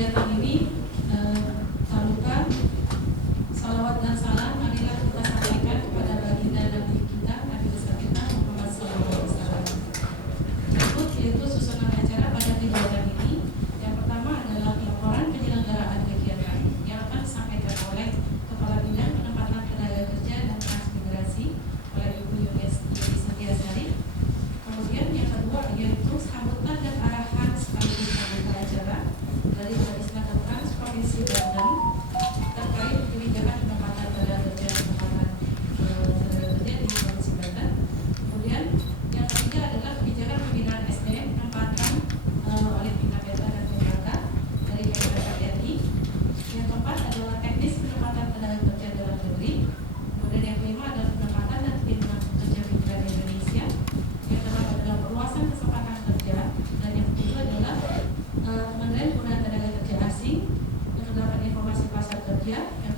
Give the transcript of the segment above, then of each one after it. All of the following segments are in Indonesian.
kegiatan ini, tak lupa salawat dan salam marilah kita sampaikan kepada baginda Nabi kita, Nabi besar kita Muhammad SAW. Berikut yaitu susunan acara pada kegiatan ini. Yang pertama adalah laporan penyelenggaraan kegiatan yang akan disampaikan oleh Kepala Bidang Penempatan Tenaga Kerja dan Transmigrasi oleh Ibu Yuni Setiasari. Kemudian yang kedua yaitu sambutan dan arahan sekaligus pembuka acara dari Dinas Trans Provinsi Banten terkait kebijakan penempatan tenaga kerja di Provinsi Banten. Kemudian yang ketiga adalah kebijakan pembinaan SDM penempatan oleh Pinapeta dan Pinaka dari KPRI. Yang keempat adalah teknis penempatan tenaga kerja dalam negeri. Kemudian yang kelima adalah penempatan dan perlindungan pekerja migran Indonesia. Yang keenam adalah perluasan kesempatan kerja, dan yang ketujuh adalah pengendalian penggunaan tenaga kerja asing. Yang kedelapan informasi pasar kerja. Yang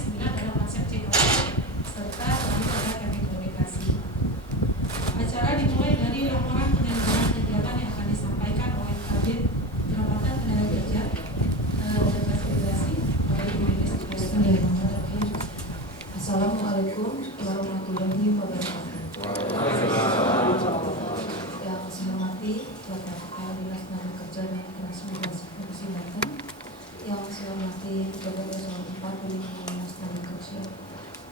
sembilan adalah konsep CKP serta tenaga komunikasi. Acara dimulai dari laporan penyelenggaraan kegiatan yang akan disampaikan oleh Kabid Penempatan Tenaga Kerja dan Transmigrasi oleh Ibu Yuni Setiasari. Assalamualaikum warahmatullahi wabarakatuh. Yang saya hormati Bapak Kepala Dinas Tenaga Kerja dan Transmigrasi Provinsi Banten, yang saya hormati Pejabat Eselon 4 Unit Dinas Tenaga Kerja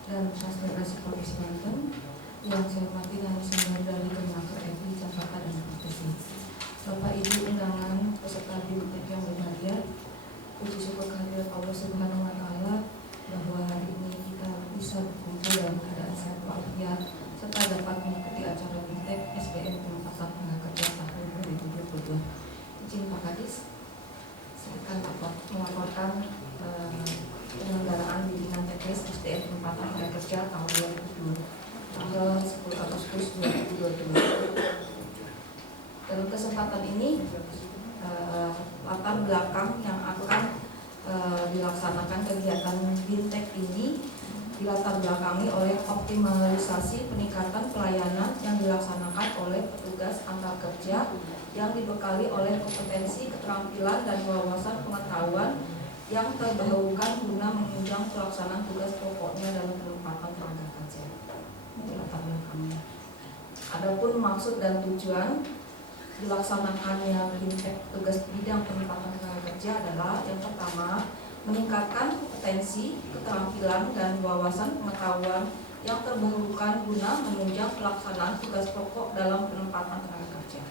dan Transmigrasi Provinsi Banten, yang saya hormati dan senior dari Kemenaker RI Jakarta dan Provinsi, Bapak Ibu undangan peserta BIMTEK yang berbahagia, puji syukur kehadirat Allah Subhanahu wa Ta'ala bahwa hari ini kita bisa berkumpul dalam keadaan sehat walafiat serta dapat mengikuti acara BIMTEK SBM Penempatan Tenaga Kerja tahun 2022. Izin Pak Kadis, saya akan melaporkan penyelenggaraan bimbingan teknis SDM Penempatan Tenaga Kerja tahun 2022 tanggal 10 Agustus 2022. Dalam kesempatan ini latar belakang yang akan dilaksanakan kegiatan BIMTEK ini dilatar belakangi oleh optimalisasi peningkatan pelayanan yang dilaksanakan oleh petugas antar kerja yang dibekali oleh kompetensi, keterampilan, dan wawasan pengetahuan yang terdahulukan guna menunjang pelaksanaan tugas pokoknya dalam penempatan tenaga kerja. Itu latar belakangnya. Adapun maksud dan tujuan dilaksanakannya BIMTEK tugas bidang penempatan tenaga kerja adalah yang pertama, meningkatkan kompetensi, keterampilan, dan wawasan pengetahuan yang terdahulukan guna menunjang pelaksanaan tugas pokok dalam penempatan tenaga kerja.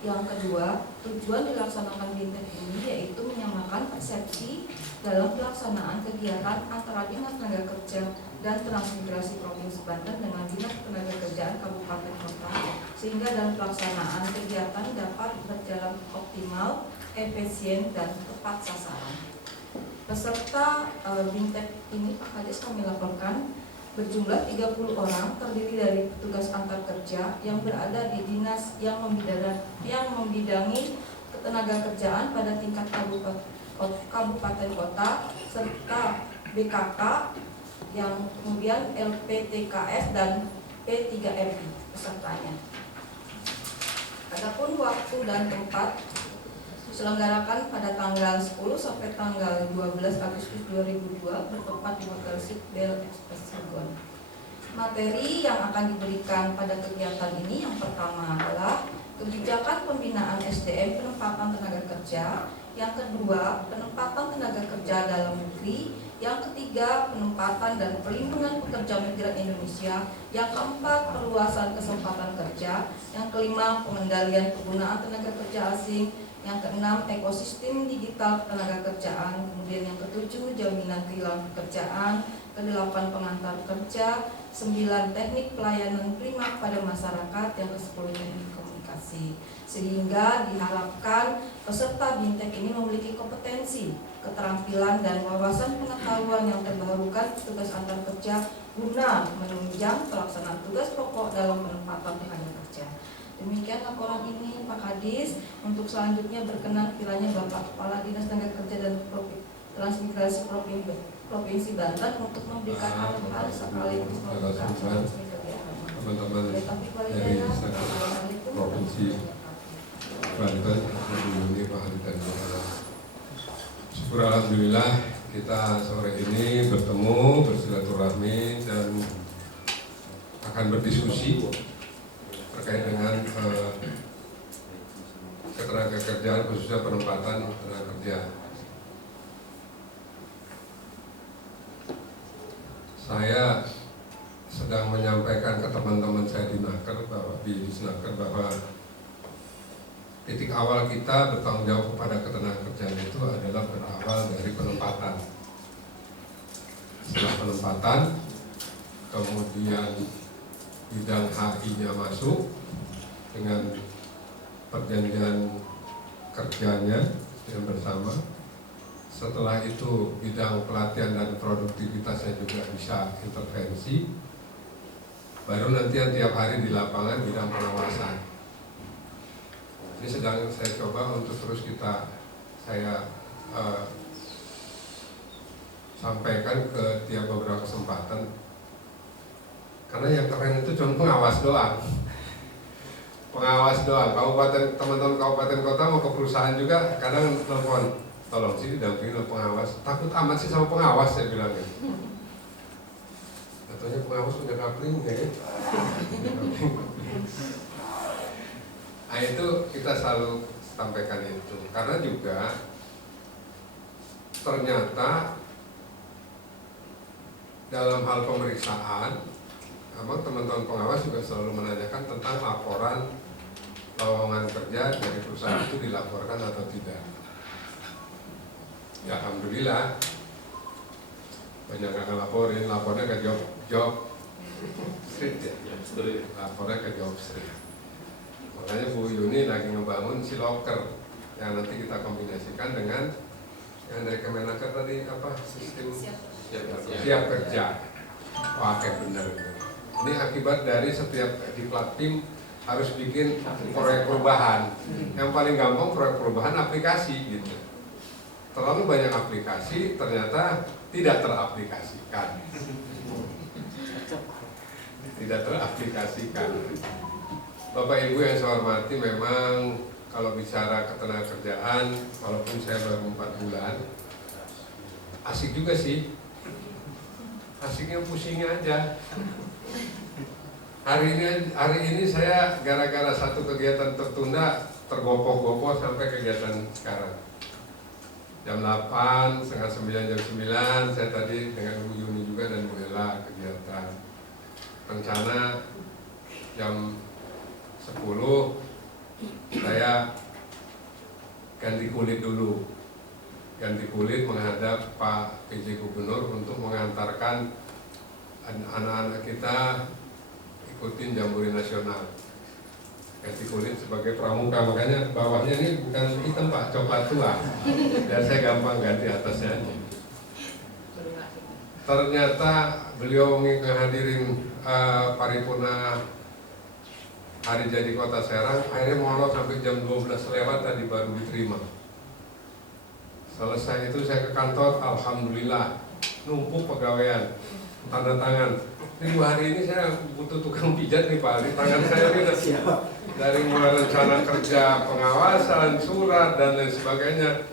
Yang kedua, tujuan dilaksanakan BIMTEK ini yaitu menyamakan persepsi dalam pelaksanaan kegiatan antara Dinas Tenaga Kerja dan Transmigrasi Provinsi Banten dengan Dinas Tenaga Kerjaan Kabupaten Kota, sehingga dalam pelaksanaan kegiatan dapat berjalan optimal, efisien, dan tepat sasaran. Peserta BIMTEK ini Pak Kadis kami laporkan berjumlah 30 orang, terdiri dari petugas antar kerja yang berada di dinas yang membidangi ketenaga kerjaan pada tingkat kabupaten kota, serta BKK yang kemudian LPTKS dan P3RI pesertanya. Adapun waktu dan tempat diselenggarakan pada tanggal 10 sampai tanggal 12 Agustus 2002 bertempat di Hotel Sitbel Express Cilegon. Materi yang akan diberikan pada kegiatan ini yang pertama adalah kebijakan pembinaan SDM penempatan tenaga kerja, yang kedua penempatan tenaga kerja dalam negeri, yang ketiga penempatan dan perlindungan pekerja migran Indonesia, yang keempat perluasan kesempatan kerja, yang kelima pengendalian penggunaan tenaga kerja asing, yang keenam ekosistem digital tenaga kerjaan, kemudian yang ketujuh jaminan kehilangan pekerjaan, kedelapan pengantar kerja, 9 teknik pelayanan prima pada masyarakat, yang ke-10 teknik komunikasi. Sehingga diharapkan peserta BIMTEK ini memiliki kompetensi, keterampilan, dan wawasan pengetahuan yang terbarukan petugas antar kerja guna menunjang pelaksanaan tugas pokok dalam penempatan tenaga kerja. Demikian laporan ini Pak Kadis. Untuk selanjutnya berkenan kiranya Bapak Kepala Dinas Tenaga Kerja dan Transmigrasi Provinsi Banten untuk memberikan arahan sekaligus membuka resmi kegiatan. Teman-teman dari Provinsi Banten, Ibu Yuni, Pak Hadi dan Bapak, Syukur alhamdulillah kita sore ini bertemu, bersilaturahmi dan akan berdiskusi terkait dengan ketenaga kerjaan, khususnya penempatan tenaga kerja. Saya sedang menyampaikan ke teman-teman saya di Naker bahwa titik awal kita bertanggung jawab kepada ketenaga kerjaan itu adalah berawal dari penempatan. Setelah penempatan, kemudian bidang HI-nya masuk dengan perjanjian kerjanya yang bersama. Setelah itu bidang pelatihan dan produktivitasnya juga bisa intervensi. Baru nanti yang tiap hari di lapangan bidang pengawasan. Ini sedang saya coba untuk terus saya sampaikan ke tiap beberapa kesempatan. Karena yang keren itu cuma pengawas doang. Pengawas doang. Teman-teman kabupaten kota mau ke perusahaan juga kadang telepon, tolong sih didampingin pengawas. Takut amat sih sama pengawas, saya bilang gitu. Katanya pengawas punya kapling ya. Nah itu kita selalu sampaikan itu. Karena juga ternyata dalam hal pemeriksaan, teman-teman pengawas juga selalu menanyakan tentang laporan lowongan kerja dari perusahaan itu dilaporkan atau tidak. Ya alhamdulillah banyak yang laporin, lapornya ke job street ya, lapornya ke job street. Makanya Bu Yuni lagi ngebangun si loker yang nanti kita kombinasikan dengan yang dari Kemenaker tadi apa sistem siap kerja. Wah kayak bener. Ini akibat dari setiap diklat tim harus bikin proyek perubahan. Yang paling gampang proyek perubahan aplikasi gitu. Terlalu banyak aplikasi ternyata tidak teraplikasikan. Tidak teraplikasikan. Bapak Ibu yang saya hormati, memang kalau bicara ketenagakerjaan, walaupun saya baru 4 bulan, asik juga sih. Asiknya pusingnya aja. Hari ini saya gara-gara satu kegiatan tertunda tergopoh-gopoh sampai kegiatan sekarang. Jam 8, setengah 9, jam 9 saya tadi dengan Bu Yuni juga dan Bu Ella kegiatan. Rencana jam 10 saya ganti kulit dulu, menghadap Pak PJ Gubernur untuk mengantarkan anak-anak kita ikutin Jambore Nasional. Ganti kulit sebagai pramuka, makanya bawahnya ini bukan hitam Pak, coklat tua, dan saya gampang ganti atasnya aja. Ternyata beliau menghadirin paripurna hari jadi Kota Serang, akhirnya molor sampai jam 12 lewat tadi baru diterima. Selesai itu saya ke kantor, alhamdulillah numpuk pegawaian, tanda tangan. Ini 2 hari ini saya butuh tukang pijat nih Pak, di tangan saya ini udah siap. Dari mulai rencana kerja, pengawasan, surat dan lain sebagainya.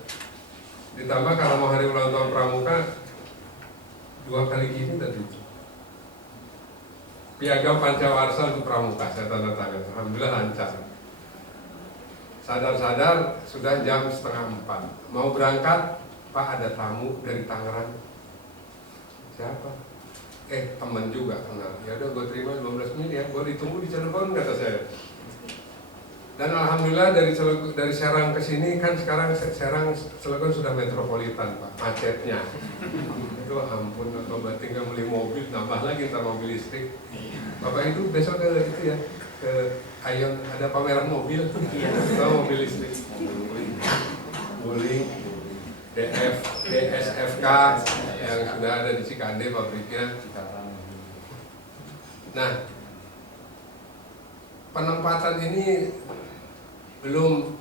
Ditambah kalau mau hari ulang tahun pramuka 2 kali gini tadi. Piagam Pancawarsa untuk pramuka saya tanda tangan, alhamdulillah lancar. Sadar-sadar sudah jam 3:30. Mau berangkat, Pak ada tamu dari Tangerang. Siapa? Teman juga kenal. Ya udah gue terima 12 miliar, gue ditunggu di Cilegon kata saya. Dan alhamdulillah dari Serang ke sini kan sekarang Serang Cilegon sudah metropolitan Pak, macetnya. Itu ampun, coba tinggal beli mobil, tambah lagi ntar mobil listrik. Bapak itu besok ke itu ya, ke Ayon ada pameran mobil, mobil listrik. Wuling, DSFK yang sudah ada di Cikande pabriknya. Nah, penempatan ini belum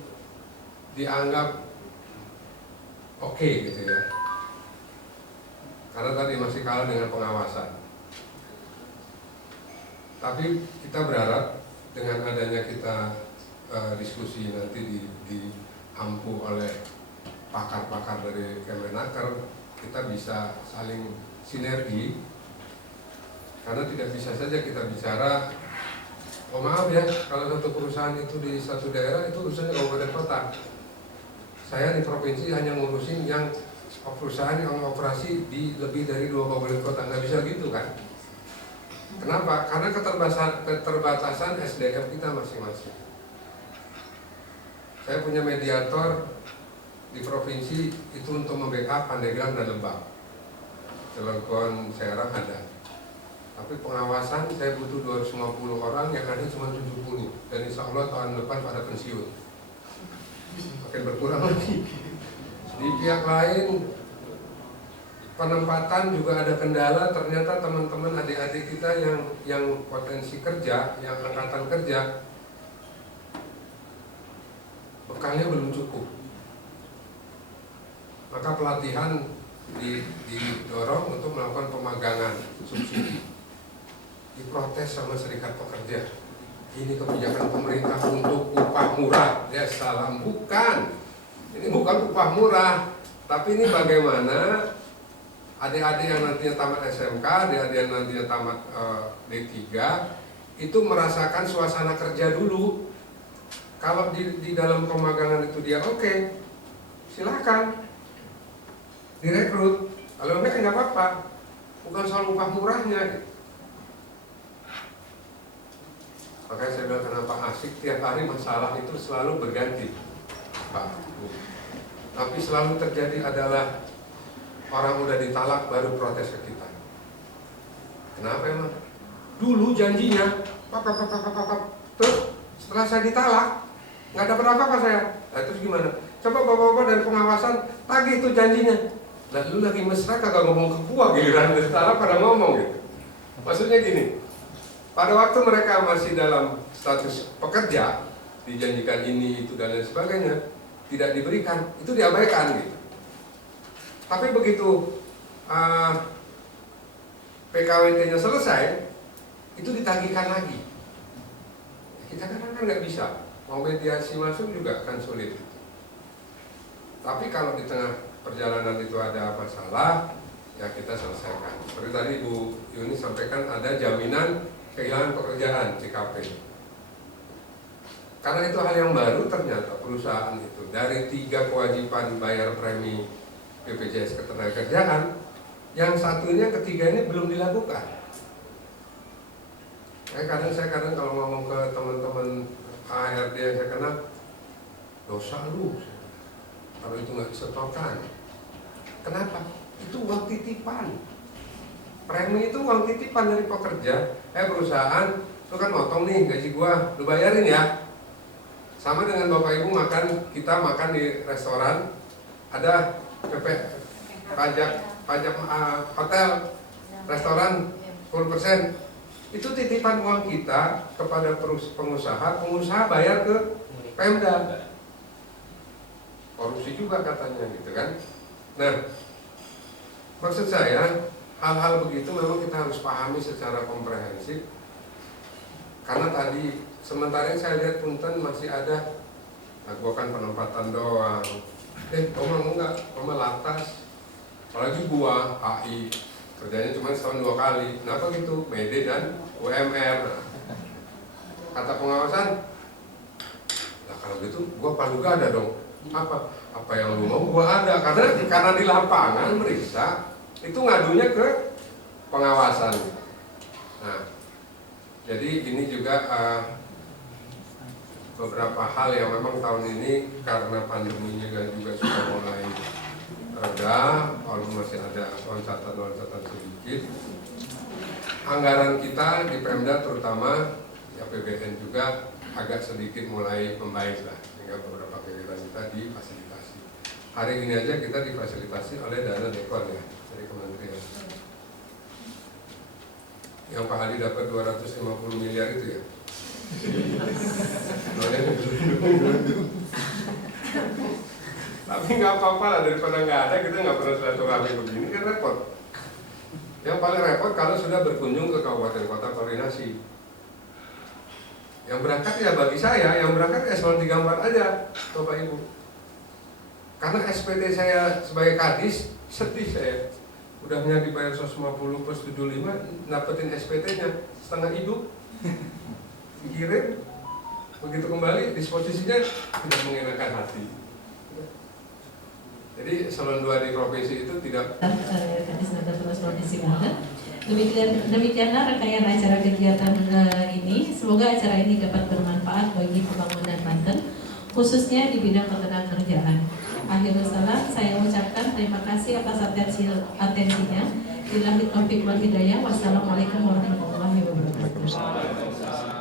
dianggap oke gitu ya, karena tadi masih kalah dengan pengawasan. Tapi kita berharap dengan adanya kita diskusi nanti diampu oleh pakar-pakar dari Kemenaker, kita bisa saling sinergi. Karena tidak bisa saja kita bicara, oh maaf ya, kalau satu perusahaan itu di satu daerah itu urusannya kabupaten kota. Saya di provinsi hanya ngurusin yang perusahaan yang operasi di lebih dari 2 kabupaten kota, nggak bisa gitu kan? Kenapa? Karena keterbatasan SDM kita masing-masing. Saya punya mediator di provinsi itu untuk membackup Pandeglang dan Lebak. Cilegon, Serang ada. Tapi pengawasan saya butuh 250 orang, yang ada cuma 70. Dan insya Allah tahun depan pada pensiun. Makin berkurang lagi. Di pihak lain, penempatan juga ada kendala. Ternyata teman-teman adik-adik kita yang potensi kerja, yang angkatan kerja, bekalnya belum cukup. Maka pelatihan didorong untuk melakukan pemagangan subsidi. Diprotes sama serikat pekerja. Ini kebijakan pemerintah untuk upah murah. Ya salam, bukan. Ini bukan upah murah, tapi ini bagaimana adik-adik yang nantinya tamat SMK, adik-adik yang nantinya tamat D3 itu merasakan suasana kerja dulu. Kalau di dalam pemagangan itu dia oke, silakan direkrut. Kalau enggak nggak apa-apa, bukan soal upah murahnya. Makanya saya bilang kenapa asik, tiap hari masalah itu selalu berganti, Pak. Tapi selalu terjadi adalah orang udah ditalak baru protes ke kita. Kenapa emang? Dulu janjinya, terus setelah saya ditalak nggak dapat apa-apa saya. Nah, terus gimana? Coba bapak-bapak dari pengawasan tagih itu janjinya. Lalu lagi mesra kagak ngomong ke gua, giliran ditalak pada ngomong gitu. Maksudnya gini. Pada waktu mereka masih dalam status pekerja, dijanjikan ini, itu, dan lain sebagainya, tidak diberikan, itu diabaikan gitu. Tapi begitu PKWT-nya selesai, itu ditagihkan lagi. Kita kan nggak bisa, mau mediasi masuk juga kan sulit. Tapi kalau di tengah perjalanan itu ada masalah, ya kita selesaikan. Seperti tadi Bu Yuni sampaikan, ada jaminan kehilangan pekerjaan CKP. Karena itu hal yang baru, ternyata perusahaan itu dari 3 kewajiban bayar premi BPJS Ketenagakerjaan, yang satunya ketiga ini belum dilakukan. Saya kadang kalau ngomong ke teman-teman HRD yang saya kenal, dosa lu kalau itu nggak disetorkan. Kenapa? Itu uang titipan. Premi itu uang titipan dari pekerja. Perusahaan, lu kan motong nih gaji gua, lu bayarin ya. Sama dengan bapak ibu makan, kita makan di restoran, ada pajak hotel, restoran 10%. Itu titipan uang kita kepada pengusaha bayar ke Pemda. Korupsi juga katanya gitu kan. Nah, maksud saya hal-hal begitu memang kita harus pahami secara komprehensif. Karena tadi sementara yang saya lihat Punten masih ada, nah gua kan penempatan doang. Omong enggak, omong lantas. Apalagi gua AI kerjanya cuma setahun 2 kali. Kenapa gitu? Mede dan UMR. Kata pengawasan, nah kalau gitu gua paduga ada dong. Apa yang lu mau gua ada, karena di lapangan meriksa itu ngadunya ke pengawasan. Nah, jadi ini juga beberapa hal yang memang tahun ini karena pandeminya juga sudah mulai reda, walaupun masih ada loncatan sedikit. Anggaran kita di Pemda terutama di APBN juga agak sedikit mulai membaik lah, sehingga beberapa kegiatan kita difasilitasi. Hari ini aja kita difasilitasi oleh dana dekor ya dari kementerian. Yang Pak Ali dapat 250 miliar itu ya. Tapi nggak apa-apa lah, daripada nggak ada, kita nggak pernah silaturahmi begini kan repot. Yang paling repot kalau sudah berkunjung ke kabupaten kota koordinasi. Yang berangkat ya bagi saya, yang berangkat eselon 3-4 aja, Bapak Ibu. Karena SPT saya sebagai kadis, sedih saya. Udahnya dibayar 150 plus 75, dapetin SPT-nya setengah hidup. Dikirim, begitu kembali disposisinya tidak mengenakan hati. Jadi eselon 2 di provinsi itu tidak. Kadis Nada Terus Provinsi Banten. Demikianlah rangkaian acara kegiatan ini. Semoga acara ini dapat bermanfaat bagi pembangunan Banten, khususnya di bidang ketenagakerjaan. Akhirul salam, saya ucapkan terima kasih atas atensinya. Billahi taufiq wal hidayah. Wassalamualaikum warahmatullahi wabarakatuh.